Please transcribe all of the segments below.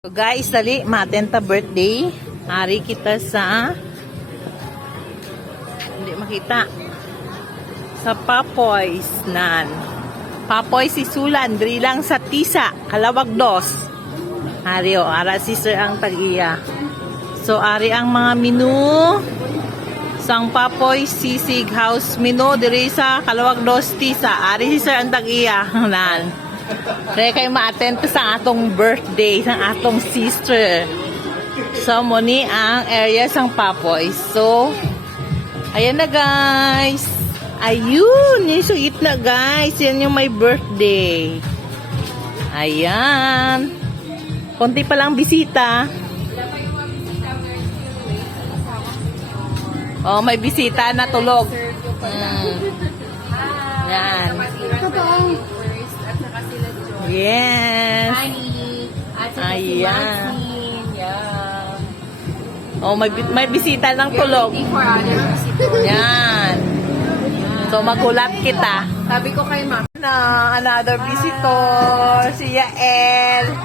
So guys, dali, matenta birthday. Hari kita sa hindi makita sa Papoy's nan. Papoy si Sulan, diri lang sa Tisa, Kalawag Dos. Hari o, ara sister ang tag-iya. So ari ang mga menu sang Papoy Sisig House menu diri sa Kalawag Dos Tisa. Ari sister ang tag-iya nan. Kaya kayo ma-attend sa atong birthday, sa atong sister. So, muni ang area sang Papoy. So, ayan na guys. Ayun, yung sweet na guys. Yan yung my birthday. Ayan. Konti pa lang bisita. Oh, may bisita na tulog. Yan. Yes. Ayan. Oh, may bisita ng tulog. Yan. So, magulat kita. Sabi ko kay Ma'am. Another visitor. Si Yael.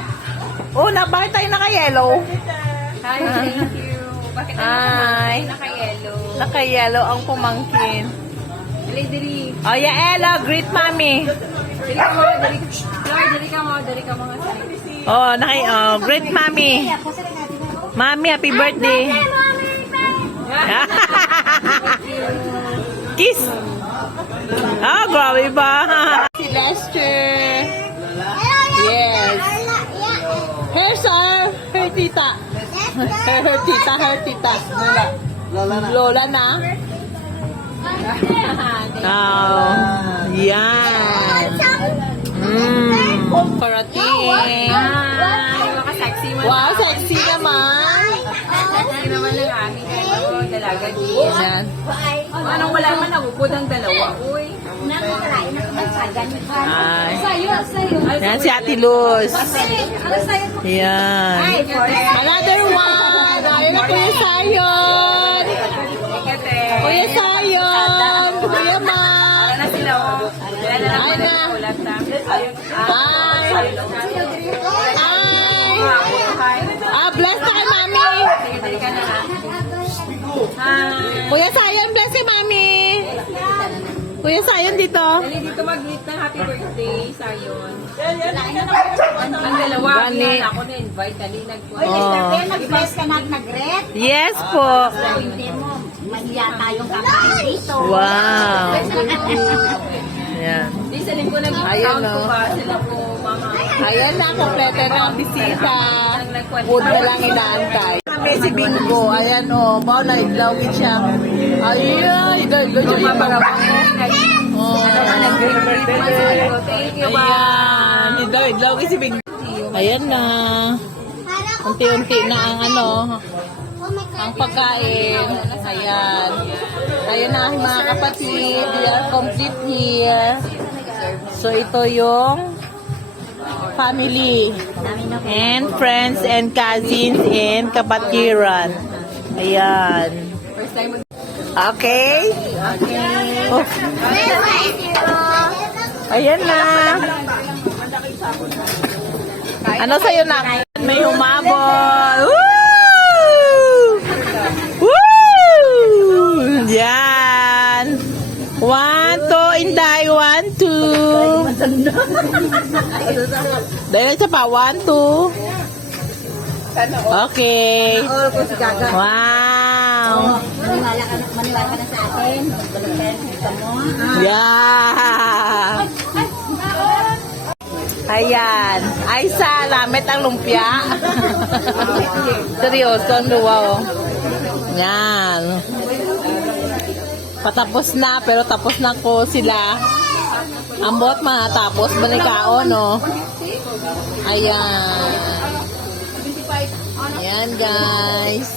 Oh, bakit tayo naka-yellow? Hi, thank you. Bakit Hi. naka-yellow? Naka-yellow ang pumangkin. Dali. Oh, Yael, greet mommy. Dali ka mo. Dali ka mga sa'yo. Oh, great mommy. Mommy, happy birthday. Kiss. Ah, grabe ba? Si Lester. Yes. Her tita. Her tita. Lola na. Oh, yan. Parating. Hi, maka-sexy man. Wow, sexy naman. Sexy naman ng aming dalaga din. Yan. Anong wala man nagupod ang dalawa, uy. Ay. Sa'yo. Yan si Ate Luz. Yan. Another one. Ayun na Kuya Sayon. Kuya Sayon. Kuya Ma. Na sila, oh. Kaya na Ay na. ulat na. Hi. Hi. Bless na kay Mami. Dali ka na ha. Kuya Sayon, bless kay Mami. Kuya Sayon dito. Dali dito mag-meet ng happy birthday, Sayon. Ang dalawa, Gani. yan ako na-invite. Dali nag-kuha. Nag-bless ka na nag-red. Yes po. Hindi mo, mahiya tayong kakain dito. Wow. Yan. Di sa linggo Ayun, nag-count ko no? ba sila po, mama. Ayan na, kompleto na ang bisita. Food na lang inaantay. Kami si Bingo. Ayan o. Bao na iglawin siya. Ayan. Idawin siya para oh. Thank you, Ayan. Idawin si Bingo. Ayan na. Unti-unti na ang ang pagkain. Ayan. Ayan na mga kapatid. We are complete here. So ito yung family and friends and cousins and kapatiran. Ayan. First time mo. Okay? Oh. Ayan na. Ano sa'yo na? May humabol. Woo! Woo! Yan. 1, 2, Inday. 1, 2. Dahil sa pa. 1, 2. Okay. Wow. Maniwala ka na sa atin. Balikan mo. Yeah. Ayan. Ay, salamat ang lumpia. Seryoso, ang luwa, oh. Yan. Patapos na, pero tapos na ko sila. Ambot matapos, balikao, no? Ayan. Ayan, guys.